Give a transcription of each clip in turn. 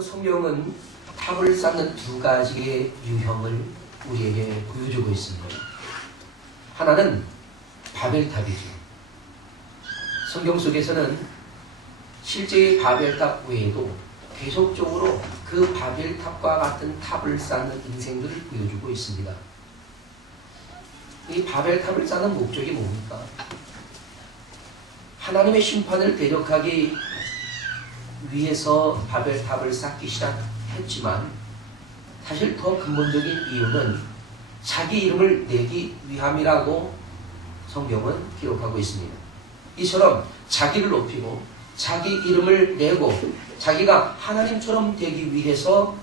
여러분, 성경은 탑을 쌓는 두 가지의 유형을 우리에게 보여주고 있습니다. 하나는 바벨탑이죠. 성경 속에서는 실제의 바벨탑 외에도 계속적으로 그 바벨탑과 같은 탑을 쌓는 인생들을 보여주고 있습니다. 이 바벨탑을 쌓는 목적이 뭡니까? 하나님의 심판을 대적하기 위해서 바벨탑을 쌓기 시작했지만 사실 더 근본적인 이유는 자기 이름을 내기 위함이라고 성경은 기록하고 있습니다. 이처럼 자기를 높이고 자기 이름을 내고 자기가 하나님처럼 되기 위해서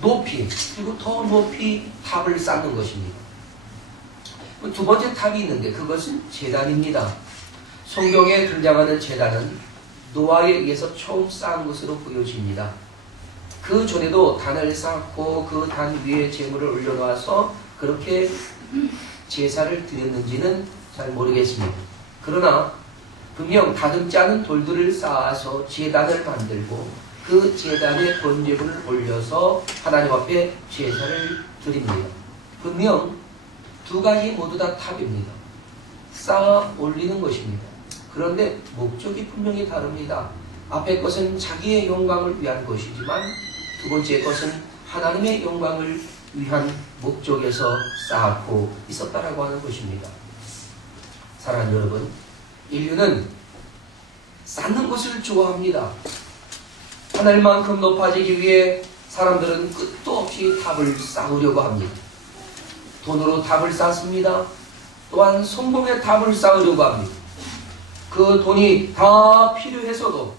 높이 그리고 더 높이 탑을 쌓는 것입니다. 두 번째 탑이 있는데 그것은 제단입니다. 성경에 등장하는 제단은 노아에 의해서 처음 쌓은 것으로 보여집니다. 그 전에도 단을 쌓고 그 단 위에 재물을 올려놓아서 그렇게 제사를 드렸는지는 잘 모르겠습니다. 그러나 분명 다듬지 않은 돌들을 쌓아서 제단을 만들고 그 제단에 번제물을 올려서 하나님 앞에 제사를 드립니다. 분명 두 가지 모두 다 탑입니다. 쌓아 올리는 것입니다. 그런데 목적이 분명히 다릅니다. 앞의 것은 자기의 영광을 위한 것이지만 두 번째 것은 하나님의 영광을 위한 목적에서 쌓고 있었다라고 하는 것입니다. 사랑하는 여러분, 인류는 쌓는 것을 좋아합니다. 하늘만큼 높아지기 위해 사람들은 끝도 없이 탑을 쌓으려고 합니다. 돈으로 탑을 쌓습니다. 또한 성공의 탑을 쌓으려고 합니다. 그 돈이 다 필요해서도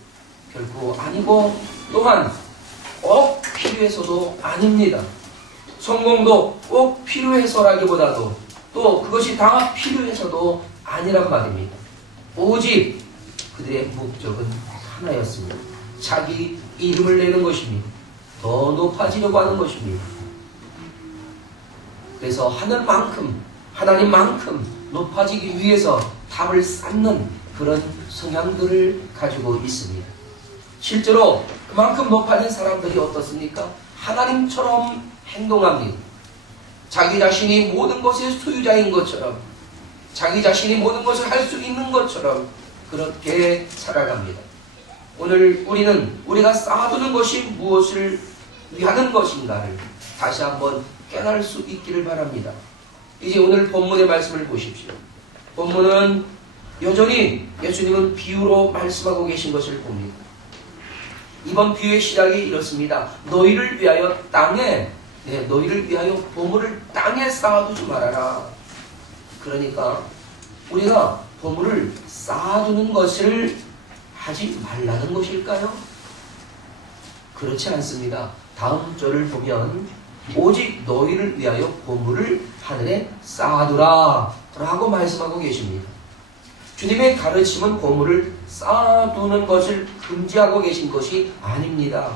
결코 아니고 또한 꼭 필요해서도 아닙니다. 성공도 꼭 필요해서라기보다도 또 그것이 다 필요해서도 아니란 말입니다. 오직 그들의 목적은 하나였습니다. 자기 이름을 내는 것입니다. 더 높아지려고 하는 것입니다. 그래서 하늘만큼 하나님만큼 높아지기 위해서 탑을 쌓는 그런 성향들을 가지고 있습니다. 실제로 그만큼 높아진 사람들이 어떻습니까? 하나님처럼 행동합니다. 자기 자신이 모든 것의 소유자인 것처럼 자기 자신이 모든 것을 할 수 있는 것처럼 그렇게 살아갑니다. 오늘 우리는 우리가 쌓아두는 것이 무엇을 위하는 것인가를 다시 한번 깨달을 수 있기를 바랍니다. 이제 오늘 본문의 말씀을 보십시오. 본문은 여전히 예수님은 비유로 말씀하고 계신 것을 봅니다. 이번 비유의 시작이 이렇습니다. 너희를 위하여 너희를 위하여 보물을 땅에 쌓아두지 말아라. 그러니까 우리가 보물을 쌓아두는 것을 하지 말라는 것일까요? 그렇지 않습니다. 다음 절을 보면 오직 너희를 위하여 보물을 하늘에 쌓아두라 라고 말씀하고 계십니다. 주님의 가르침은 보물을 쌓아두는 것을 금지하고 계신 것이 아닙니다.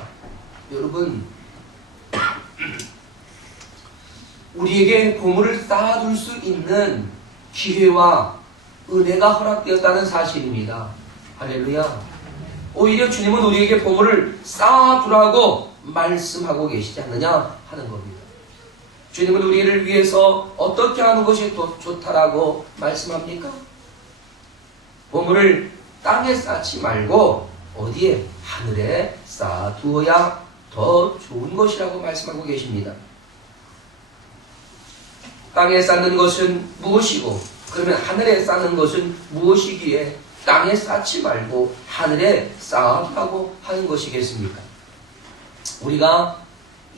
여러분, 우리에게 보물을 쌓아둘 수 있는 기회와 은혜가 허락되었다는 사실입니다. 할렐루야. 오히려 주님은 우리에게 보물을 쌓아두라고 말씀하고 계시지 않느냐 하는 겁니다. 주님은 우리를 위해서 어떻게 하는 것이 더 좋다라고 말씀합니까? 보물을 땅에 쌓지 말고 어디에? 하늘에 쌓아두어야 더 좋은 것이라고 말씀하고 계십니다. 땅에 쌓는 것은 무엇이고 그러면 하늘에 쌓는 것은 무엇이기에 땅에 쌓지 말고 하늘에 쌓아두라고 하는 것이겠습니까? 우리가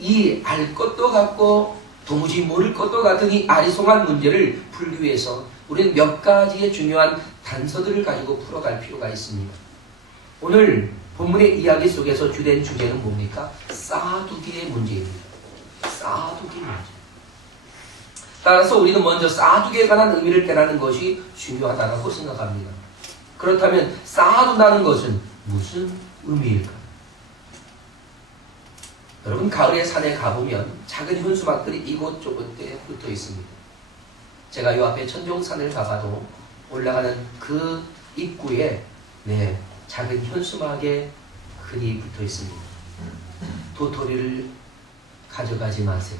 이 알 것도 같고 도무지 모를 것도 같은 이 아리송한 문제를 풀기 위해서 우리는 몇 가지의 중요한 단서들을 가지고 풀어갈 필요가 있습니다. 오늘 본문의 이야기 속에서 주된 주제는 뭡니까? 쌓아두기의 문제입니다. 쌓아두기 문제. 따라서 우리는 먼저 쌓아두기에 관한 의미를 깨닫는 것이 중요하다고 생각합니다. 그렇다면 쌓아둔다는 것은 무슨 의미일까? 여러분, 가을에 산에 가보면 작은 현수막들이 이곳저곳에 붙어 있습니다. 제가 이 앞에 천종산을 가봐도 올라가는 그 입구에 작은 현수막에 글이 붙어 있습니다. 도토리를 가져가지 마세요.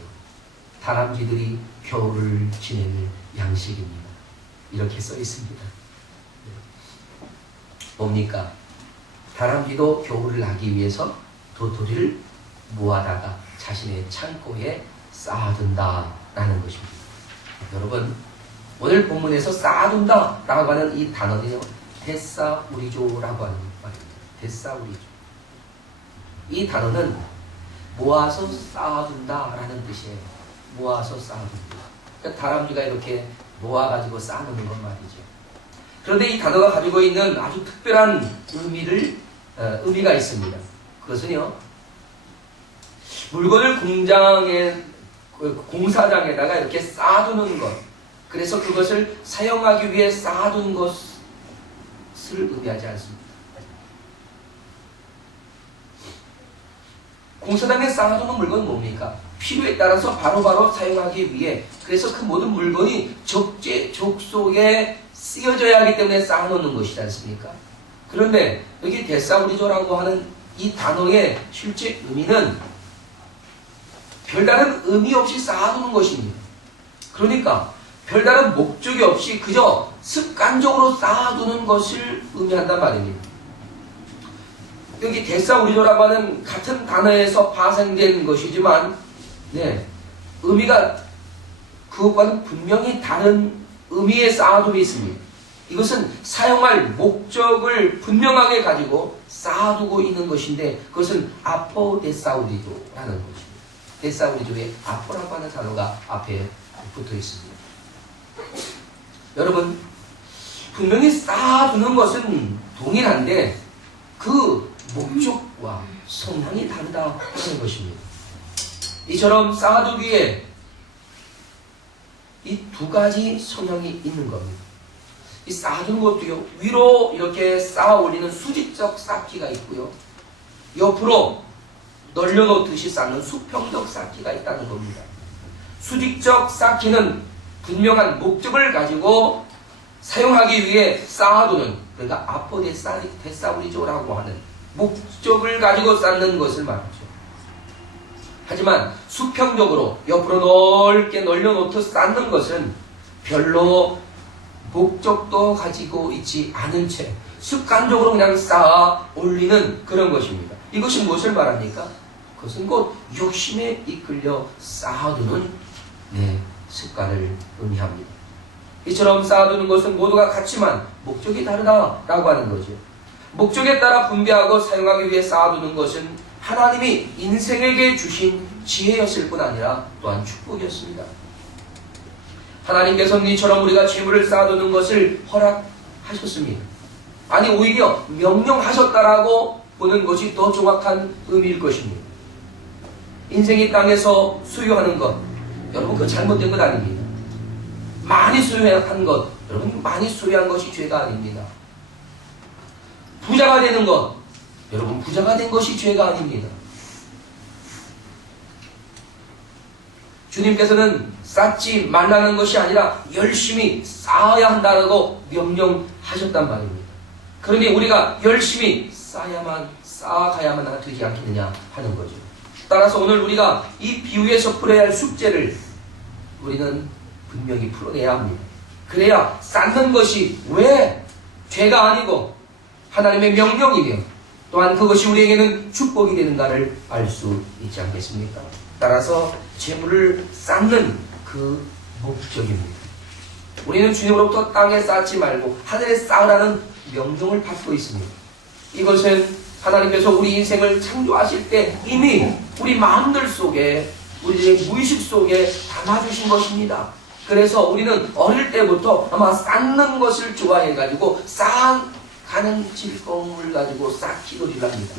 다람쥐들이 겨울을 지낼 양식입니다. 이렇게 써 있습니다. 뭡니까? 다람쥐도 겨울을 나기 위해서 도토리를 모아다가 자신의 창고에 쌓아둔다라는 것입니다. 여러분, 오늘 본문에서 쌓아둔다라고 하는 이 단어는요, 데사우리조라고 하는 말입니다. 데사우리조. 이 단어는 모아서 쌓아둔다라는 뜻이에요. 모아서 쌓아둔다. 그러니까 다람쥐가 이렇게 모아가지고 쌓아놓는 건 말이죠. 그런데 이 단어가 가지고 있는 아주 특별한 의미가 있습니다. 그것은요, 물건을 공사장에다가 이렇게 쌓아두는 것, 그래서 그것을 사용하기 위해 쌓아둔 것을 의미하지 않습니다. 공사장에 쌓아두는 물건은 뭡니까? 필요에 따라서 바로바로 사용하기 위해, 그래서 그 모든 물건이 족속에 쓰여져야 하기 때문에 쌓아놓는 것이지 않습니까? 그런데 여기 데사우리조라고 하는 이 단어의 실제 의미는 별다른 의미 없이 쌓아두는 것입니다. 그러니까 별다른 목적이 없이 그저 습관적으로 쌓아두는 것을 의미한단 말입니다. 여기 데사우리조라고 하는 같은 단어에서 파생된 것이지만, 의미가 그것과는 분명히 다른 의미의 쌓아둠이 있습니다. 이것은 사용할 목적을 분명하게 가지고 쌓아두고 있는 것인데, 그것은 아포데사우리조라는 것입니다. 데사우리조에 아포라고 하는 단어가 앞에 붙어 있습니다. 여러분, 분명히 쌓아두는 것은 동일한데 그 목적과 성향이 다르다는 것입니다. 이처럼 쌓아두기에 이 두 가지 성향이 있는 겁니다. 이 쌓아두는 것도요, 위로 이렇게 쌓아 올리는 수직적 쌓기가 있고요, 옆으로 널려놓듯이 쌓는 수평적 쌓기가 있다는 겁니다. 수직적 쌓기는 분명한 목적을 가지고 사용하기 위해 쌓아두는, 그러니까 아포데사우리조라고 하는 목적을 가지고 쌓는 것을 말하죠. 하지만 수평적으로 옆으로 넓게 널려놓듯 쌓는 것은 별로 목적도 가지고 있지 않은 채 습관적으로 그냥 쌓아 올리는 그런 것입니다. 이것이 무엇을 말합니까? 그것은 곧 욕심에 이끌려 쌓아두는 습관을 의미합니다. 이처럼 쌓아두는 것은 모두가 같지만 목적이 다르다라고 하는 거죠. 목적에 따라 분배하고 사용하기 위해 쌓아두는 것은 하나님이 인생에게 주신 지혜였을 뿐 아니라 또한 축복이었습니다. 하나님께서는 이처럼 우리가 재물을 쌓아두는 것을 허락하셨습니다. 아니, 오히려 명령하셨다라고 보는 것이 더 정확한 의미일 것입니다. 인생이 땅에서 소유하는 것, 여러분, 그거 잘못된 것 아닙니다. 많이 소유한 것, 여러분, 많이 소유한 것이 죄가 아닙니다. 부자가 되는 것, 여러분, 부자가 된 것이 죄가 아닙니다. 주님께서는 쌓지 말라는 것이 아니라 열심히 쌓아야 한다고 명령하셨단 말입니다. 그러니 우리가 열심히 쌓아가야만 되지 않겠느냐 하는 거죠. 따라서 오늘 우리가 이 비유에서 풀어야 할 숙제를 우리는 분명히 풀어내야 합니다. 그래야 쌓는 것이 왜 죄가 아니고 하나님의 명령이며 또한 그것이 우리에게는 축복이 되는가를 알 수 있지 않겠습니까? 따라서 재물을 쌓는 그 목적입니다. 우리는 주님으로부터 땅에 쌓지 말고 하늘에 쌓으라는 명령을 받고 있습니다. 이것은 하나님께서 우리 인생을 창조하실 때 이미 우리 마음들 속에, 우리의 무의식 속에 담아주신 것입니다. 그래서 우리는 어릴 때부터 아마 쌓는 것을 좋아해가지고 쌓아가는 즐거움을 가지고 쌓기놀이를 합니다.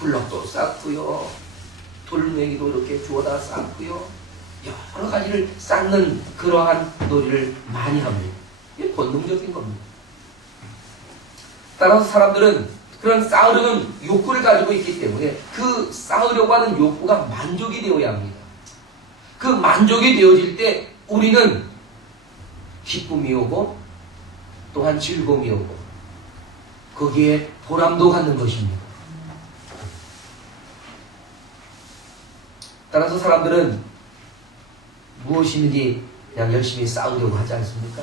블럭도 쌓고요, 돌멩이도 이렇게 주워다 쌓고요, 여러 가지를 쌓는 그러한 놀이를 많이 합니다. 이게 본능적인 겁니다. 따라서 사람들은 그런 쌓으려는 욕구를 가지고 있기 때문에 그 쌓으려고 하는 욕구가 만족이 되어야 합니다. 그 만족이 되어질 때 우리는 기쁨이 오고 또한 즐거움이 오고 거기에 보람도 갖는 것입니다. 따라서 사람들은 무엇이든지 그냥 열심히 싸우려고 하지 않습니까?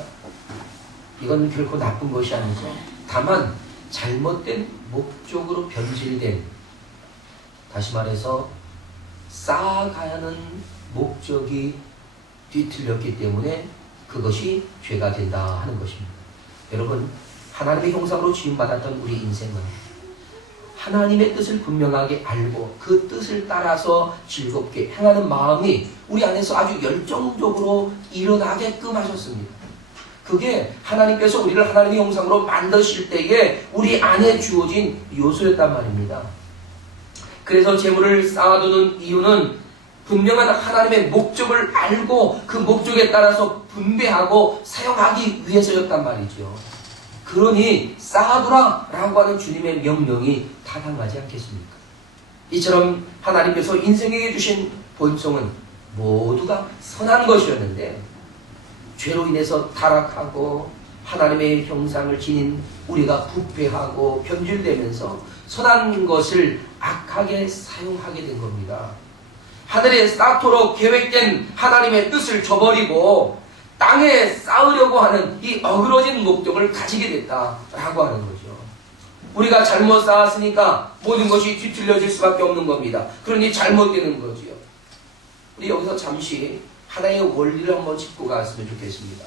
이건 결코 나쁜 것이 아니죠. 다만 잘못된 목적으로 변질된, 다시 말해서 쌓아가야 하는 목적이 뒤틀렸기 때문에 그것이 죄가 된다 하는 것입니다. 여러분, 하나님의 형상으로 지음받았던 우리 인생은 하나님의 뜻을 분명하게 알고 그 뜻을 따라서 즐겁게 행하는 마음이 우리 안에서 아주 열정적으로 일어나게끔 하셨습니다. 그게 하나님께서 우리를 하나님의 형상으로 만드실 때에 우리 안에 주어진 요소였단 말입니다. 그래서 재물을 쌓아두는 이유는 분명한 하나님의 목적을 알고 그 목적에 따라서 분배하고 사용하기 위해서였단 말이죠. 그러니 쌓아두라 라고 하는 주님의 명령이 타당하지 않겠습니까? 이처럼 하나님께서 인생에게 주신 본성은 모두가 선한 것이었는데 죄로 인해서 타락하고 하나님의 형상을 지닌 우리가 부패하고 변질되면서 선한 것을 악하게 사용하게 된 겁니다. 하늘에 쌓도록 계획된 하나님의 뜻을 저버리고 땅에 쌓으려고 하는 이 어그러진 목적을 가지게 됐다라고 하는 거죠. 우리가 잘못 쌓았으니까 모든 것이 뒤틀려질 수밖에 없는 겁니다. 그러니 잘못되는 거지요. 우리 여기서 잠시 하나의 원리를 한번 짚고 갔으면 좋겠습니다.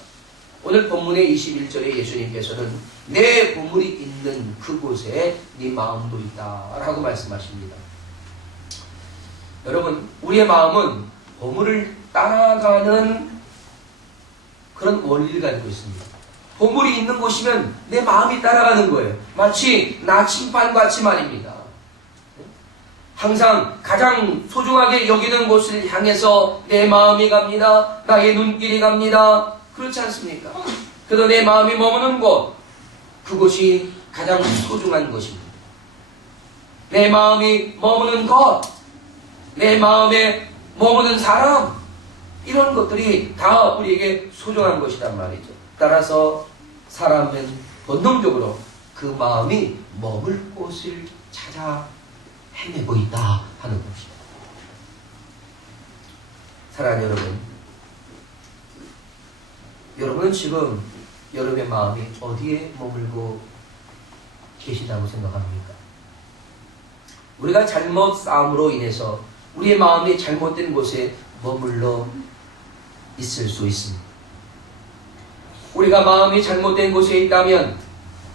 오늘 본문의 21절에 예수님께서는 내 보물이 있는 그곳에 네 마음도 있다 라고 말씀하십니다. 여러분, 우리의 마음은 보물을 따라가는 그런 원리를 가지고 있습니다. 보물이 있는 곳이면 내 마음이 따라가는 거예요. 마치 나침반같이 말입니다. 항상 가장 소중하게 여기는 곳을 향해서 내 마음이 갑니다. 나의 눈길이 갑니다. 그렇지 않습니까? 그래서 내 마음이 머무는 곳, 그곳이 가장 소중한 것입니다. 내 마음이 머무는 것, 내 마음에 머무는 사람, 이런 것들이 다 우리에게 소중한 것이란 말이죠. 따라서 사람은 본능적으로 그 마음이 머물 곳을 찾아 헤매고 있다 하는 것입니다. 사랑하는 여러분, 여러분은 지금 여러분의 마음이 어디에 머물고 계시다고 생각합니까? 우리가 잘못 싸움으로 인해서 우리의 마음이 잘못된 곳에 머물러 있을 수 있습니다. 우리가 마음이 잘못된 곳에 있다면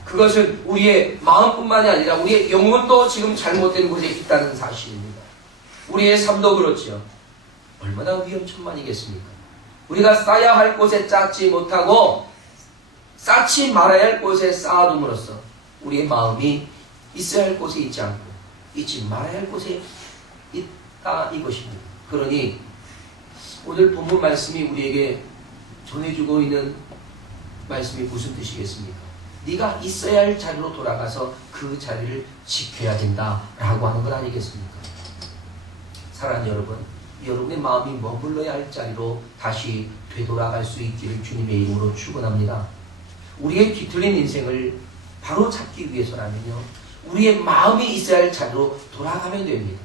그것은 우리의 마음뿐만이 아니라 우리의 영혼도 지금 잘못된 곳에 있다는 사실입니다. 우리의 삶도 그렇죠. 얼마나 위험천만이겠습니까? 우리가 쌓아야 할 곳에 쌓지 못하고 쌓지 말아야 할 곳에 쌓아둠으로써 우리의 마음이 있어야 할 곳에 있지 않고 있지 말아야 할 곳에 있다 이것입니다. 그러니 오늘 본문 말씀이 우리에게 전해주고 있는 말씀이 무슨 뜻이겠습니까? 네가 있어야 할 자리로 돌아가서 그 자리를 지켜야 된다라고 하는 건 아니겠습니까? 사랑하는 여러분, 여러분의 마음이 머물러야 할 자리로 다시 되돌아갈 수 있기를 주님의 이름으로 축원합니다. 우리의 뒤틀린 인생을 바로 잡기 위해서라면요, 우리의 마음이 있어야 할 자리로 돌아가면 됩니다.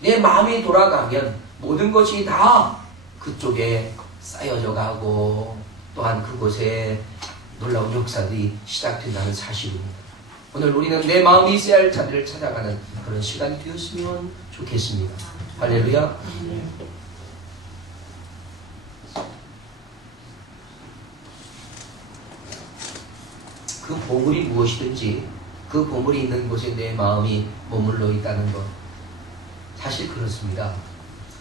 내 마음이 돌아가면 모든 것이 다 그쪽에 쌓여져 가고 또한 그곳에 놀라운 역사들이 시작된다는 사실입니다. 오늘 우리는 내 마음이 있어야 할 자리를 찾아가는 그런 시간이 되었으면 좋겠습니다. 할렐루야. 그 보물이 무엇이든지 그 보물이 있는 곳에 내 마음이 머물러 있다는 것, 사실 그렇습니다.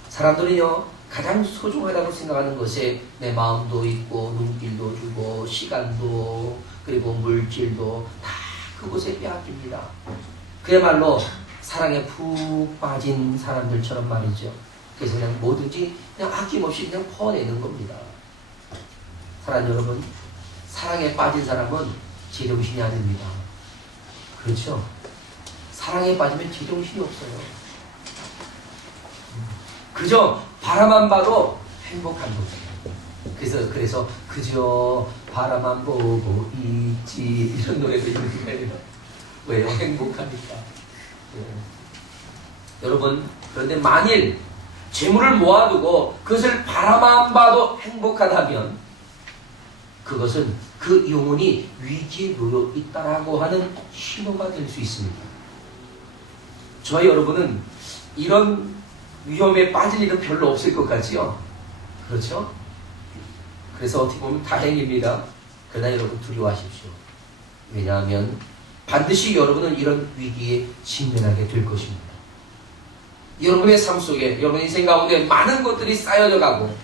사람들은요, 가장 소중하다고 생각하는 것에 내 마음도 있고 눈길도 주고 시간도 그리고 물질도 다 그곳에 빼앗깁니다. 그야말로 사랑에 푹 빠진 사람들처럼 말이죠. 그래서 그냥 뭐든지 그냥 아낌없이 그냥 퍼내는 겁니다. 사랑하는 여러분, 사랑에 빠진 사람은 제정신이 아닙니다. 그렇죠? 사랑에 빠지면 제정신이 없어요. 그저 바라만 봐도 행복한 거죠. 그래서 그저 바라만 보고 있지, 이런 노래도 있는데 왜요? 행복하니까. 네. 여러분, 그런데 만일 재물을 모아두고 그것을 바라만 봐도 행복하다면 그것은 그 영혼이 위기에 놓여 있다라고 하는 신호가 될 수 있습니다. 저와 여러분은 이런 위험에 빠질 일은 별로 없을 것 같지요? 그렇죠? 그래서 어떻게 보면 다행입니다. 그러나 여러분 두려워하십시오. 왜냐하면 반드시 여러분은 이런 위기에 직면하게 될 것입니다. 여러분의 삶 속에, 여러분 인생 가운데 많은 것들이 쌓여져 가고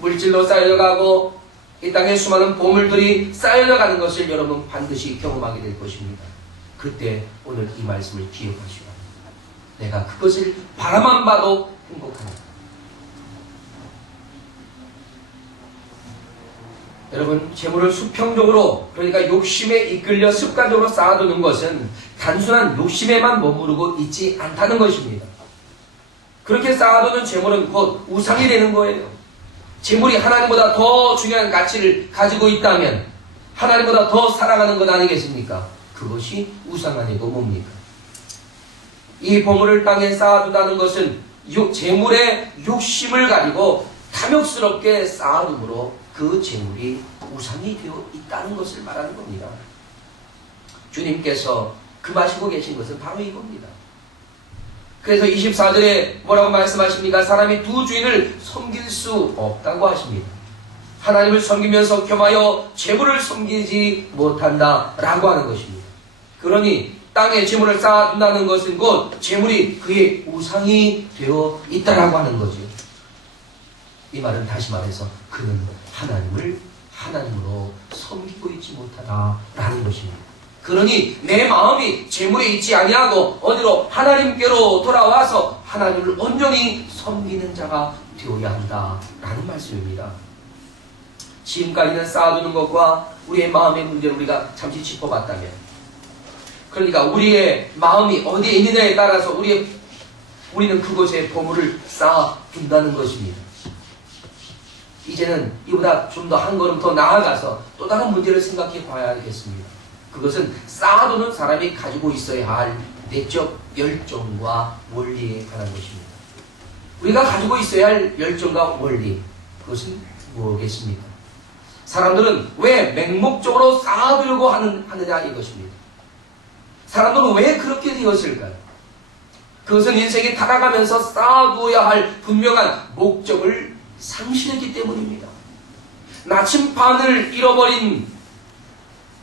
물질로 쌓여져 가고 이 땅에 수많은 보물들이 쌓여져 가는 것을 여러분 반드시 경험하게 될 것입니다. 그때 오늘 이 말씀을 기억하시오. 내가 그것을 바라만 봐도 행복합니다. 여러분, 재물을 수평적으로, 그러니까 욕심에 이끌려 습관적으로 쌓아두는 것은 단순한 욕심에만 머무르고 있지 않다는 것입니다. 그렇게 쌓아두는 재물은 곧 우상이 되는 거예요. 재물이 하나님보다 더 중요한 가치를 가지고 있다면 하나님보다 더 사랑하는 것 아니겠습니까? 그것이 우상 아니고 뭡니까? 이 보물을 땅에 쌓아둔다는 것은 재물의 욕심을 가지고 탐욕스럽게 쌓아둠으로 그 재물이 우상이 되어 있다는 것을 말하는 겁니다. 주님께서 금하시고 계신 것은 바로 이겁니다. 그래서 24절에 뭐라고 말씀하십니까? 사람이 두 주인을 섬길 수 없다고 하십니다. 하나님을 섬기면서 겸하여 재물을 섬기지 못한다 라고 하는 것입니다. 그러니 땅에 재물을 쌓아둔다는 것은 곧 재물이 그의 우상이 되어 있다라고 하는 거죠. 이 말은 다시 말해서 그는 하나님을 하나님으로 섬기고 있지 못하다라는 것입니다. 그러니 내 마음이 재물에 있지 아니하고 어디로 하나님께로 돌아와서 하나님을 온전히 섬기는 자가 되어야 한다라는 말씀입니다. 지금까지는 쌓아두는 것과 우리의 마음의 문제를 우리가 잠시 짚어봤다면, 그러니까 우리의 마음이 어디에 있느냐에 따라서 우리는 그곳에 보물을 쌓아둔다는 것입니다. 이제는 이보다 좀 더 한 걸음 더 나아가서 또 다른 문제를 생각해 봐야겠습니다. 그것은 쌓아두는 사람이 가지고 있어야 할 내적 열정과 원리에 관한 것입니다. 우리가 가지고 있어야 할 열정과 원리, 그것은 무엇이겠습니까? 사람들은 왜 맹목적으로 쌓아두려고 하느냐 이것입니다. 사람들은 왜 그렇게 되었을까요? 그것은 인생이 타락하면서 쌓아두어야 할 분명한 목적을 상실했기 때문입니다. 나침반을 잃어버린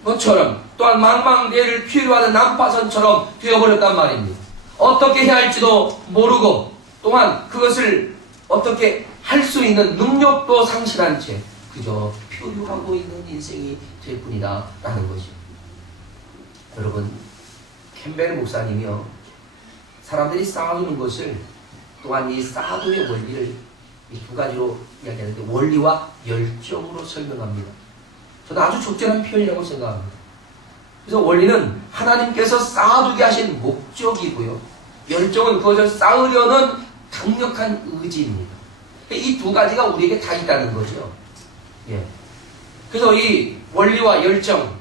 것처럼, 또한 망망대해를 필요로 하는 난파선처럼 되어버렸단 말입니다. 어떻게 해야 할지도 모르고, 또한 그것을 어떻게 할 수 있는 능력도 상실한 채 그저 표류하고 있는 인생이 될 뿐이다 라는 것이죠. 여러분, 캠벨 목사님이요, 사람들이 쌓아두는 것을, 또한 이 쌓아둠의 원리를 이 두 가지로 이야기하는데, 원리와 열정으로 설명합니다. 저는 아주 적절한 표현이라고 생각합니다. 그래서 원리는 하나님께서 쌓아두게 하신 목적이고요, 열정은 그것을 쌓으려는 강력한 의지입니다. 이 두 가지가 우리에게 다 있다는 거죠. 예. 그래서 이 원리와 열정,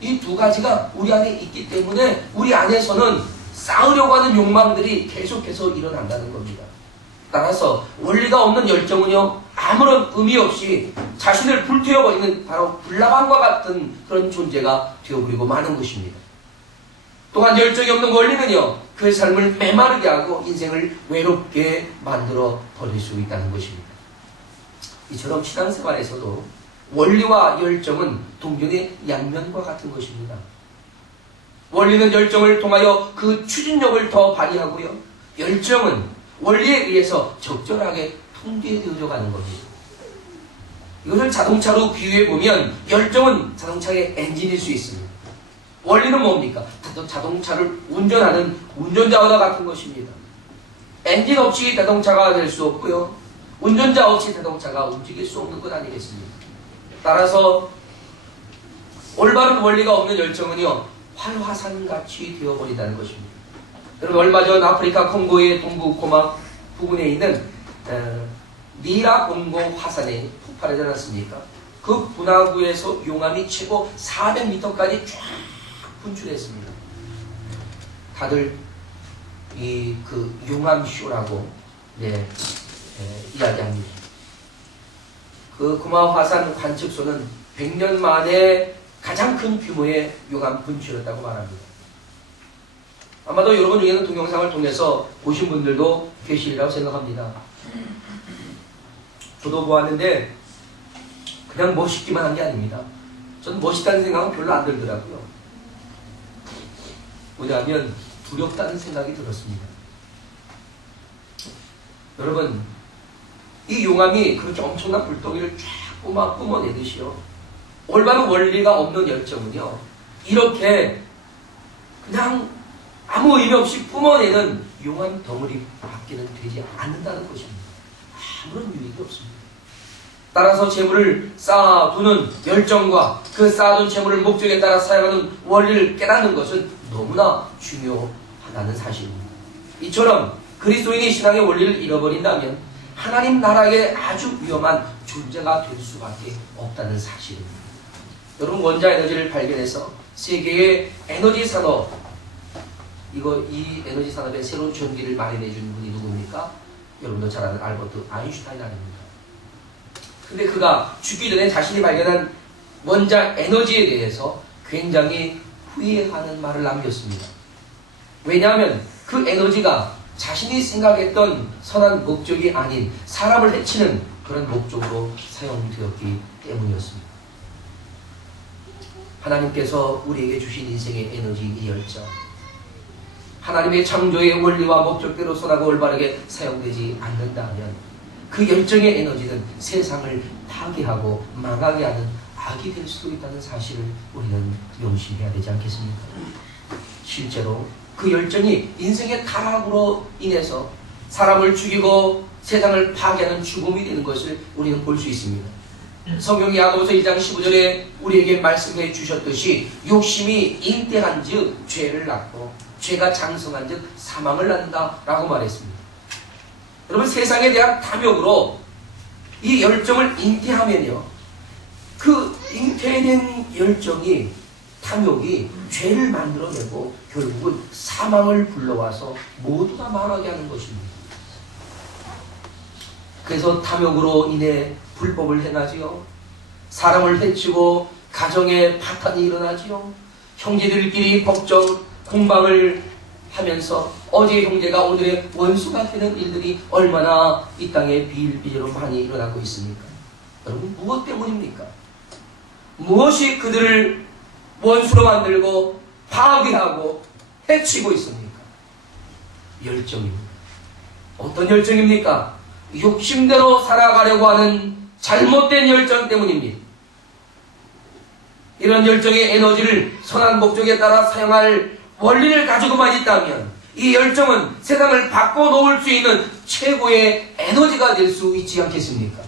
이 두 가지가 우리 안에 있기 때문에 우리 안에서는 쌓으려고 하는 욕망들이 계속해서 일어난다는 겁니다. 따라서 원리가 없는 열정은요, 아무런 의미 없이 자신을 불태워버리는 바로 불나방과 같은 그런 존재가 되어버리고 마는 것입니다. 또한 열정이 없는 원리는요, 그 삶을 메마르게 하고 인생을 외롭게 만들어 버릴 수 있다는 것입니다. 이처럼 신앙생활에서도 원리와 열정은 동전의 양면과 같은 것입니다. 원리는 열정을 통하여 그 추진력을 더 발휘하고요, 열정은 원리에 의해서 적절하게 통제되어져 가는 겁니다. 이것을 자동차로 비유해보면 열정은 자동차의 엔진일 수 있습니다. 원리는 뭡니까? 자동차를 운전하는 운전자와 같은 것입니다. 엔진 없이 자동차가 될 수 없고요, 운전자 없이 자동차가 움직일 수 없는 것 아니겠습니까? 따라서 올바른 원리가 없는 열정은요, 활화산같이 되어버린다는 것입니다. 여러분, 얼마 전 아프리카 콩고의 동부 고막 부근에 있는 니라 공고 화산이 폭발하지 않았습니까? 그 분화구에서 용암이 최고 400m까지 쫙 분출했습니다. 다들 그 용암쇼라고 이야기합니다. 그 구마 화산 관측소는 100년 만에 가장 큰 규모의 용암 분출이었다고 말합니다. 아마도 여러분 중에는 동영상을 통해서 보신 분들도 계시리라고 생각합니다. 저도 보았는데 그냥 멋있기만 한 게 아닙니다. 저는 멋있다는 생각은 별로 안 들더라고요. 뭐냐면 두렵다는 생각이 들었습니다. 여러분, 이 용암이 그렇게 엄청난 불덩이를 쫙 뿜어내듯이요, 올바른 원리가 없는 열정은요, 이렇게 그냥 아무 의미 없이 뿜어내는 용암 덩어리 밖에는 되지 않는다는 것입니다. 아무런 유익이 없습니다. 따라서 재물을 쌓아두는 열정과 그 쌓아둔 재물을 목적에 따라 사용하는 원리를 깨닫는 것은 너무나 중요하다는 사실입니다. 이처럼 그리스도인이 신앙의 원리를 잃어버린다면 하나님 나라에 아주 위험한 존재가 될 수밖에 없다는 사실입니다. 여러분, 원자 에너지를 발견해서 세계의 에너지 산업, 이 에너지 산업의 새로운 전기를 마련해 준 분이 누굽니까? 여러분도 잘 아는 알버트 아인슈타인 아닙니까? 근데 그가 죽기 전에 자신이 발견한 원자 에너지에 대해서 굉장히 후회하는 말을 남겼습니다. 왜냐하면 그 에너지가 자신이 생각했던 선한 목적이 아닌 사람을 해치는 그런 목적으로 사용되었기 때문이었습니다. 하나님께서 우리에게 주신 인생의 에너지, 이 열정, 하나님의 창조의 원리와 목적대로 선하고 올바르게 사용되지 않는다면 그 열정의 에너지는 세상을 파괴하고 망하게 하는 악이 될 수도 있다는 사실을 우리는 명심해야 되지 않겠습니까? 실제로 그 열정이 인생의 타락으로 인해서 사람을 죽이고 세상을 파괴하는 죽음이 되는 것을 우리는 볼 수 있습니다. 성경 야고보서 2장 15절에 우리에게 말씀해 주셨듯이 욕심이 잉태한 즉 죄를 낳고 죄가 장성한 즉 사망을 낳는다 라고 말했습니다. 여러분, 세상에 대한 탐욕으로 이 열정을 잉태하면요, 그 잉태된 열정이, 탐욕이 죄를 만들어내고 결국은 사망을 불러와서 모두 다 망하게 하는 것입니다. 그래서 탐욕으로 인해 불법을 행하지요, 사람을 해치고 가정에 파탄이 일어나지요, 형제들끼리 법정 공방을 하면서 어제의 형제가 오늘의 원수가 되는 일들이 얼마나 이 땅에 비일비재로 많이 일어나고 있습니까? 여러분, 무엇 때문입니까? 무엇이 그들을 원수로 만들고 파괴하고 해치고 있습니까? 열정입니다. 어떤 열정입니까? 욕심대로 살아가려고 하는 잘못된 열정 때문입니다. 이런 열정의 에너지를 선한 목적에 따라 사용할 원리를 가지고만 있다면 이 열정은 세상을 바꿔놓을 수 있는 최고의 에너지가 될 수 있지 않겠습니까?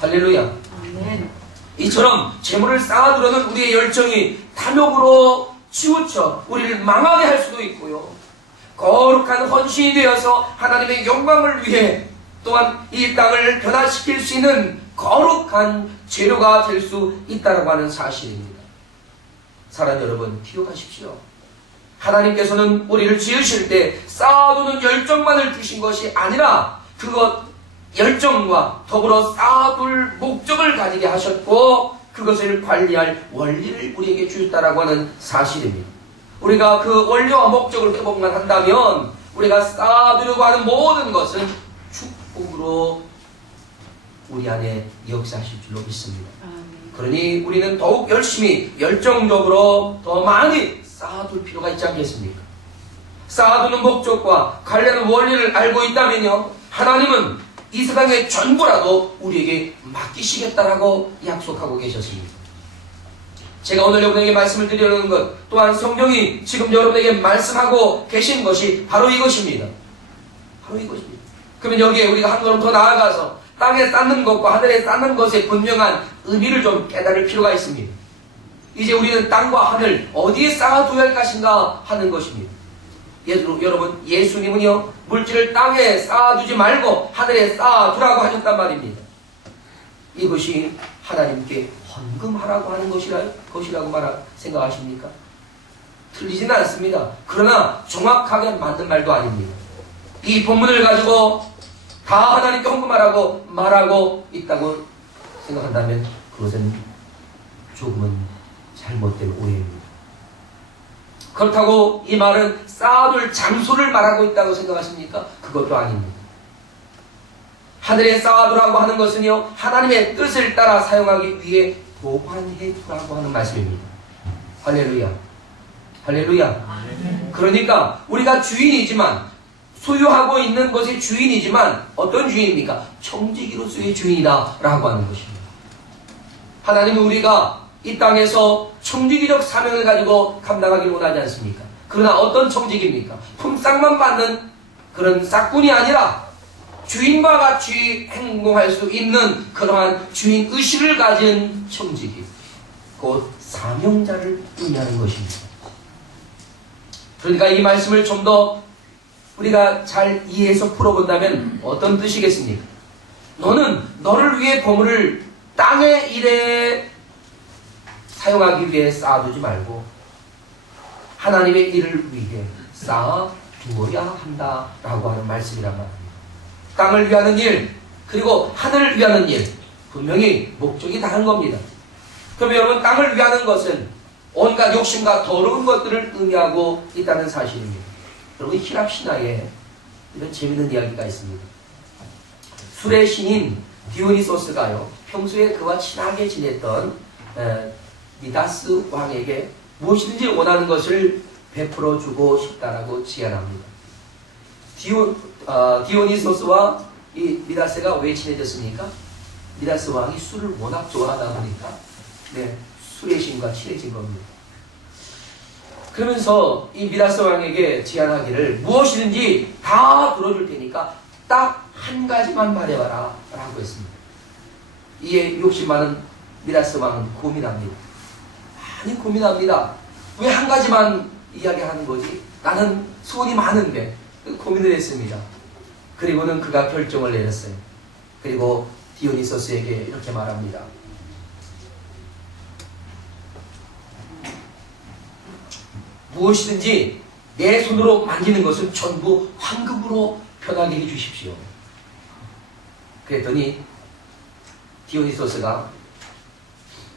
할렐루야. 아멘. 이처럼 재물을 쌓아두려는 우리의 열정이 탐욕으로 치우쳐 우리를 망하게 할 수도 있고요, 거룩한 헌신이 되어서 하나님의 영광을 위해 또한 이 땅을 변화시킬 수 있는 거룩한 재료가 될 수 있다고 하는 사실입니다. 사랑 여러분, 기억하십시오. 하나님께서는 우리를 지으실 때 쌓아두는 열정만을 주신 것이 아니라 그것 열정과 더불어 쌓아둘 목적을 가지게 하셨고 그것을 관리할 원리를 우리에게 주셨다라고 하는 사실입니다. 우리가 그 원리와 목적을 회복만 한다면 우리가 쌓아두려고 하는 모든 것은 축복으로 우리 안에 역사하실 줄로 믿습니다. 그러니 우리는 더욱 열심히 열정적으로 더 많이 쌓아둘 필요가 있지 않겠습니까? 쌓아두는 목적과 관련한 원리를 알고 있다면요, 하나님은 이 세상의 전부라도 우리에게 맡기시겠다라고 약속하고 계셨습니다. 제가 오늘 여러분에게 말씀을 드리려는 것 또한 성경이 지금 여러분에게 말씀하고 계신 것이 바로 이것입니다. 바로 이것입니다. 그러면 여기에 우리가 한 걸음 더 나아가서 땅에 쌓는 것과 하늘에 쌓는 것의 분명한 의미를 좀 깨달을 필요가 있습니다. 이제 우리는 땅과 하늘 어디에 쌓아둬야 할 것인가 하는 것입니다. 여러분, 예수님은요, 물질을 땅에 쌓아두지 말고 하늘에 쌓아두라고 하셨단 말입니다. 이것이 하나님께 헌금하라고 하는 것이라고 생각하십니까? 틀리지는 않습니다. 그러나 정확하게 맞는 말도 아닙니다. 이 본문을 가지고 다 하나님께 헌금하라고 말하고 있다고 생각한다면 그것은 조금은 잘못된 오해입니다. 그렇다고 이 말은 쌓아둘 장소를 말하고 있다고 생각하십니까? 그것도 아닙니다. 하늘에 쌓아두라고 하는 것은요, 하나님의 뜻을 따라 사용하기 위해 보관해 두라고 하는 말씀입니다. 할렐루야. 할렐루야. 그러니까 우리가 주인이지만, 소유하고 있는 것의 주인이지만 어떤 주인입니까? 청지기로서의 주인이다 라고 하는 것입니다. 하나님은 우리가 이 땅에서 청지기적 사명을 가지고 감당하기를 원하지 않습니까? 그러나 어떤 청지기입니까? 품삯만 받는 그런 싹군이 아니라 주인과 같이 행동할 수 있는 그러한 주인의식을 가진 청지기, 곧 사명자를 의미하는 것입니다. 그러니까 이 말씀을 좀 더 우리가 잘 이해해서 풀어본다면 어떤 뜻이겠습니까? 너는 너를 위해 보물을 땅의 일에 사용하기 위해 쌓아두지 말고 하나님의 일을 위해 쌓아두어야 한다라고 하는 말씀이란 말입니다. 땅을 위하는 일, 그리고 하늘을 위하는 일, 분명히 목적이 다른 겁니다. 그럼 여러분, 땅을 위하는 것은 온갖 욕심과 더러운 것들을 의미하고 있다는 사실입니다. 여러분, 히랍 신화에 이런 재밌는 이야기가 있습니다. 술의 신인 디오니소스가요, 평소에 그와 친하게 지냈던 미다스 왕에게 무엇이든지 원하는 것을 베풀어 주고 싶다라고 제안합니다. 디오니소스와 이 미다스가 왜 친해졌습니까? 미다스 왕이 술을 워낙 좋아하다 보니까 술의 신과 친해진 겁니다. 그러면서 이 미다스 왕에게 제안하기를 무엇이든지 다 들어줄 테니까 딱 한 가지만 말해봐라 라고 했습니다. 이에 욕심 많은 미다스 왕은 고민합니다. 많이 고민합니다. 왜 한 가지만 이야기하는 거지? 나는 소원이 많은데. 고민을 했습니다. 그리고는 그가 결정을 내렸어요. 그리고 디오니소스에게 이렇게 말합니다. 무엇이든지 내 손으로 만지는 것은 전부 황금으로 변하게 해주십시오. 그랬더니 디오니소스가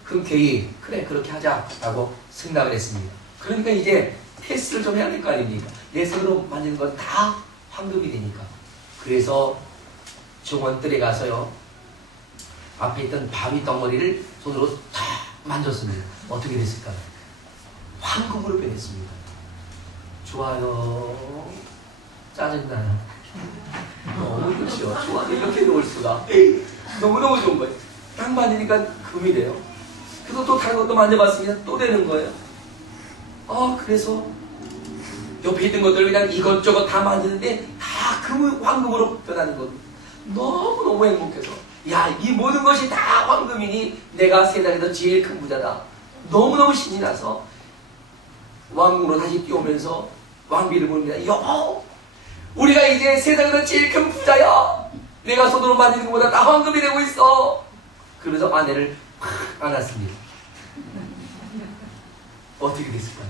흔쾌히 그래 그렇게 하자라고 승낙을 했습니다. 그러니까 이제 테스트를 좀 해야 될 거 아닙니까? 내 손으로 만지는 건 다 황금이 되니까. 그래서 정원들에 가서요, 앞에 있던 바위 덩어리를 손으로 다 만졌습니다. 어떻게 됐을까요? 황금으로 변했습니다. 좋아요. 짜증나요. 너무 좋죠. 좋아요. 이렇게 놓을 수가. 너무너무 좋은 거예요. 딱 만지니까 금이 돼요. 그래서 또 다른 것도 만져봤습니다. 또 되는 거예요. 그래서 옆에 있는 것들 그냥 이것저것 다 만지는데 다 황금으로 변하는 겁니다. 너무너무 행복해서, 야, 이 모든 것이 다 황금이니 내가 세상에서 제일 큰 부자다. 너무너무 신이 나서 왕궁으로 다시 뛰어오면서 왕비를 부릅니다. 여보, 우리가 이제 세상에서 제일 큰 부자야. 내가 손으로 만지는 것보다 다 황금이 되고 있어. 그러면서 아내를 팍 안았습니다. 어떻게 됐을까요?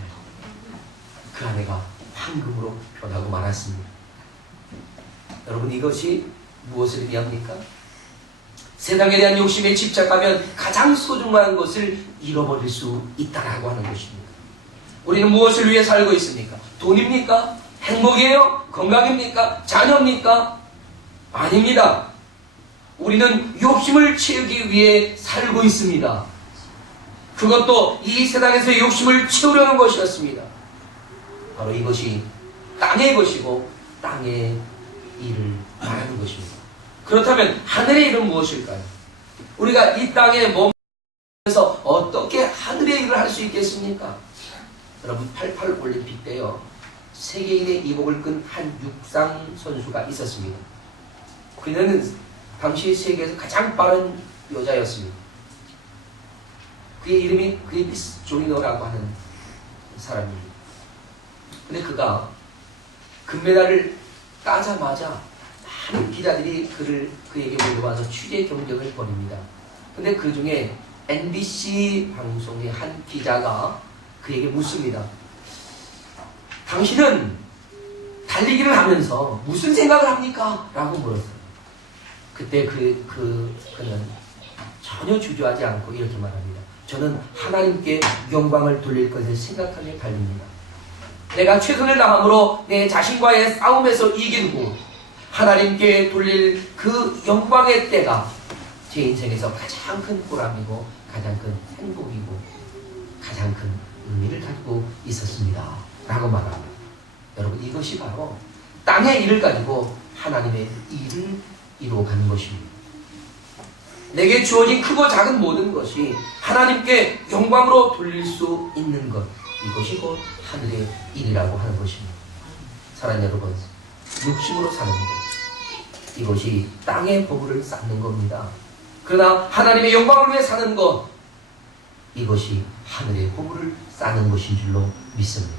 그 아내가 황금으로 변하고 말았습니다. 여러분, 이것이 무엇을 의미합니까? 세상에 대한 욕심에 집착하면 가장 소중한 것을 잃어버릴 수 있다라고 하는 것입니다. 우리는 무엇을 위해 살고 있습니까? 돈입니까? 행복이에요? 건강입니까? 자녀입니까? 아닙니다. 우리는 욕심을 채우기 위해 살고 있습니다. 그것도 이 세상에서의 욕심을 채우려는 것이었습니다. 바로 이것이 땅의 것이고 땅의 일을 말하는 것입니다. 그렇다면 하늘의 일은 무엇일까요? 우리가 이 땅에 머물면서 어떻게 하늘의 일을 할 수 있겠습니까? 여러분, 88 올림픽 때요, 세계인의 이목을 끈 한 육상 선수가 있었습니다. 그녀는 당시 세계에서 가장 빠른 여자였습니다. 그의 이름이 미스 조이너라고 하는 사람입니다. 근데 그가 금메달을 따자마자 많은 기자들이 그에게 몰려와서 취재 경쟁을 벌입니다. 근데 그 중에 NBC 방송의 한 기자가 그에게 묻습니다. 당신은 달리기를 하면서 무슨 생각을 합니까? 라고 물었어요. 그때 그는 전혀 주저하지 않고 이렇게 말합니다. 저는 하나님께 영광을 돌릴 것을 생각하며 달립니다. 내가 최선을 다함으로 내 자신과의 싸움에서 이긴 후 하나님께 돌릴 그 영광의 때가 제 인생에서 가장 큰 보람이고 가장 큰 행복이고 가장 큰 의미를 갖고 있었습니다. 라고 말합니다. 여러분, 이것이 바로 땅의 일을 가지고 하나님의 일을 이루어가는 것입니다. 내게 주어진 크고 작은 모든 것이 하나님께 영광으로 돌릴 수 있는 것, 이것이 곧 하늘의 일이라고 하는 것입니다. 사랑하는 여러분, 육신으로 사는 것, 이것이 땅의 보물을 쌓는 겁니다. 그러나 하나님의 영광을 위해 사는 것, 이것이 하늘의 보물을 쌓는 것인 줄로 믿습니다.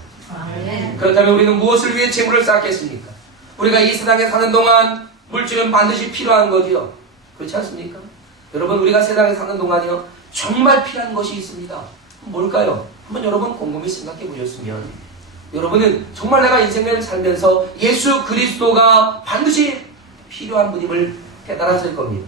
그렇다면 우리는 무엇을 위해 재물을 쌓겠습니까? 우리가 이 세상에 사는 동안 물질은 반드시 필요한 거지요. 그렇지 않습니까? 여러분, 우리가 세상에 사는 동안이요, 정말 필요한 것이 있습니다. 뭘까요? 한번 여러분 곰곰이 생각해 보셨으면, 여러분은 정말 내가 인생을 살면서 예수 그리스도가 반드시 필요한 분임을 깨달았을 겁니다.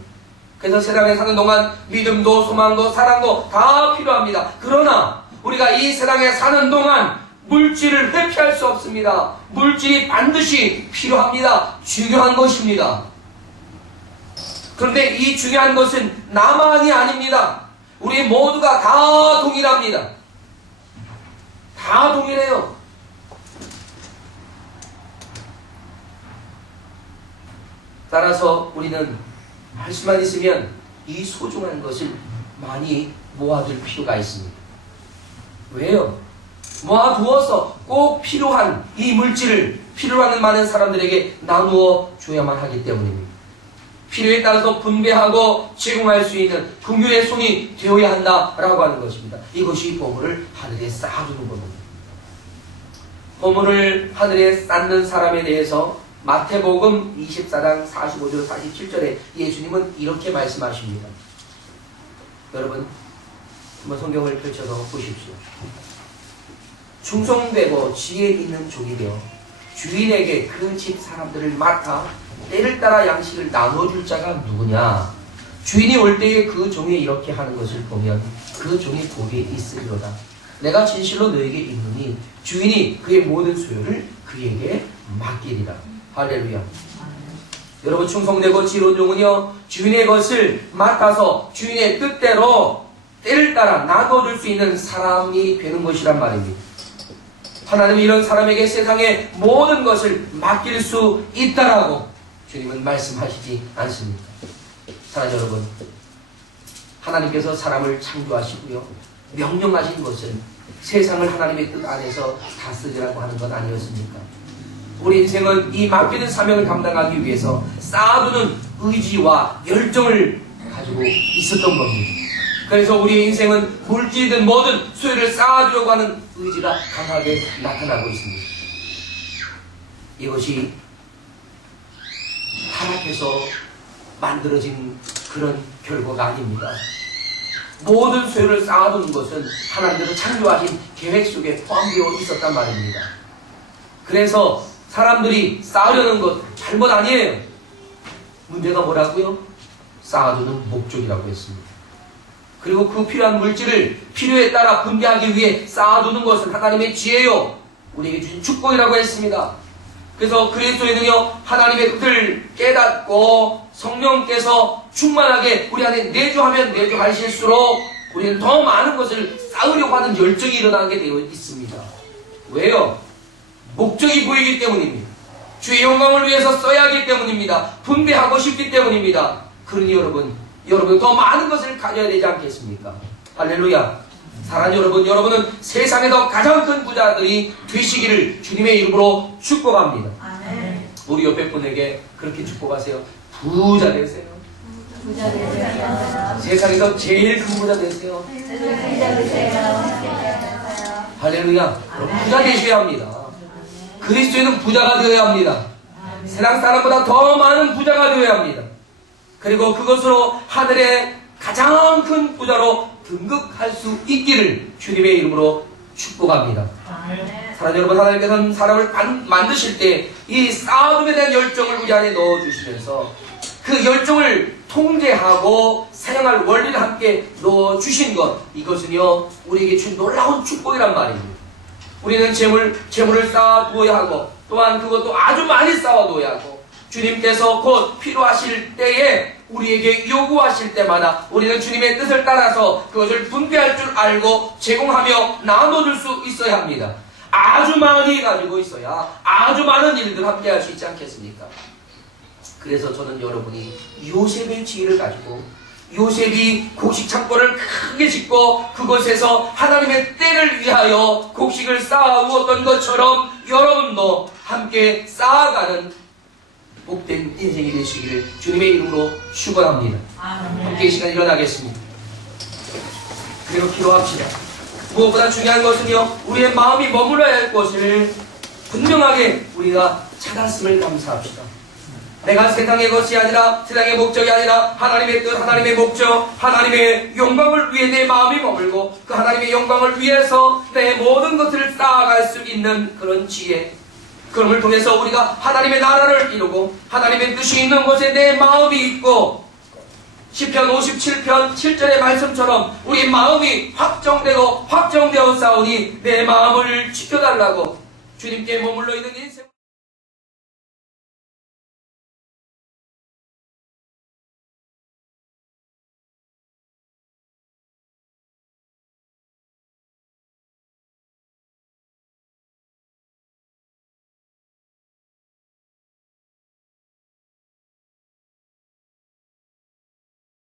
그래서 세상에 사는 동안 믿음도 소망도 사랑도 다 필요합니다. 그러나 우리가 이 세상에 사는 동안 물질을 회피할 수 없습니다. 물질이 반드시 필요합니다. 중요한 것입니다. 그런데 이 중요한 것은 나만이 아닙니다. 우리 모두가 다 동일합니다. 다 동일해요. 따라서 우리는 할 수만 있으면 이 소중한 것을 많이 모아둘 필요가 있습니다. 왜요? 모아두어서 꼭 필요한 이 물질을 필요로 많은 사람들에게 나누어 줘야만 하기 때문입니다. 필요에 따라서 분배하고 제공할 수 있는 긍휼의 손이 되어야 한다라고 하는 것입니다. 이것이 보물을 하늘에 쌓아두는 겁니다. 보물을 하늘에 쌓는 사람에 대해서 마태복음 24장 45절 47절에 예수님은 이렇게 말씀하십니다. 여러분, 한번 성경을 펼쳐서 보십시오. 충성되고 지혜 있는 종이 되어 주인에게 그 집 사람들을 맡아 때를 따라 양식을 나눠줄 자가 누구냐? 주인이 올 때에 그 종이 이렇게 하는 것을 보면 그 종이 복이 있으리로다. 내가 진실로 너에게 이르노니 주인이 그의 모든 소유를 그에게 맡기리라. 할렐루야. 여러분, 충성되고 지혜로운 종은요, 주인의 것을 맡아서 주인의 뜻대로 때를 따라 나눠줄 수 있는 사람이 되는 것이란 말입니다. 하나님은 이런 사람에게 세상의 모든 것을 맡길 수 있다라고 주님은 말씀하시지 않습니까? 사랑하는 여러분, 하나님께서 사람을 창조하시고요, 명령하신 것은 세상을 하나님의 뜻 안에서 다스리라고 하는 건 아니었습니까? 우리 인생은 이 맡기는 사명을 감당하기 위해서 쌓아두는 의지와 열정을 가지고 있었던 겁니다. 그래서 우리의 인생은 물질이든 뭐든 소유를 쌓아두려고 하는 의지가 강하게 나타나고 있습니다. 이것이 타락해서 만들어진 그런 결과가 아닙니다. 모든 소유를 쌓아두는 것은 하나님께서 창조하신 계획 속에 포함되어 있었단 말입니다. 그래서 사람들이 쌓으려는 것 잘못 아니에요. 문제가 뭐라고요? 쌓아두는 목적이라고 했습니다. 그리고 그 필요한 물질을 필요에 따라 분배하기 위해 쌓아두는 것은 하나님의 지혜요, 우리에게 주신 축복이라고 했습니다. 그래서 그리스도인은요, 하나님의 뜻을 깨닫고 성령께서 충만하게 우리 안에 내주하면 내주하실수록 우리는 더 많은 것을 쌓으려고 하는 열정이 일어나게 되어 있습니다. 왜요? 목적이 보이기 때문입니다. 주의 영광을 위해서 써야 하기 때문입니다. 분배하고 싶기 때문입니다. 그러니 여러분 더 많은 것을 가져야 되지 않겠습니까? 할렐루야. 사랑하는 여러분, 여러분은 세상에서 가장 큰 부자들이 되시기를 주님의 이름으로 축복합니다. 아멘. 우리 옆에 분에게 그렇게 축복하세요. 부자 되세요. 부자 되세요. 세상에서 제일 큰 부자 되세요. 부자 되세요. 할렐루야. 부자 되셔야 합니다. 그리스도인은 부자가 되어야 합니다. 세상 사람보다 더 많은 부자가 되어야 합니다. 그리고 그것으로 하늘의 가장 큰 부자로 등극할 수 있기를 주님의 이름으로 축복합니다. 사랑하는 여러분, 하나님께서는 사람을 만드실 때 이 쌓아둠에 대한 열정을 우리 안에 넣어주시면서 그 열정을 통제하고 사용할 원리를 함께 넣어주신 것, 이것은요 우리에게 준 놀라운 축복이란 말입니다. 우리는 재물을 쌓아두어야 하고 또한 그것도 아주 많이 쌓아두어야 하고 주님께서 곧 필요하실 때에 우리에게 요구하실 때마다 우리는 주님의 뜻을 따라서 그것을 분배할 줄 알고 제공하며 나눠줄 수 있어야 합니다. 아주 많이 가지고 있어야 아주 많은 일들 함께 할 수 있지 않겠습니까? 그래서 저는 여러분이 요셉의 지혜를 가지고 요셉이 곡식 창고를 크게 짓고 그곳에서 하나님의 때를 위하여 곡식을 쌓아두었던 것처럼 여러분도 함께 쌓아가는 복된 인생이 되시기를 주님의 이름으로 축원합니다. 함께 이 시간 일어나겠습니다. 그리고 기도합시다. 무엇보다 중요한 것은요 우리의 마음이 머물러야 할 곳을 분명하게 우리가 찾았음을 감사합시다. 내가 세상의 것이 아니라 세상의 목적이 아니라 하나님의 뜻, 하나님의 목적, 하나님의 영광을 위해 내 마음이 머물고 그 하나님의 영광을 위해서 내 모든 것을 쌓아갈 수 있는 그런 지혜, 그럼을 통해서 우리가 하나님의 나라를 이루고 하나님의 뜻이 있는 곳에 내 마음이 있고 시편 57편 7절의 말씀처럼 우리 마음이 확정되고 확정되어 싸우니 내 마음을 지켜달라고 주님께 머물러 있는 인생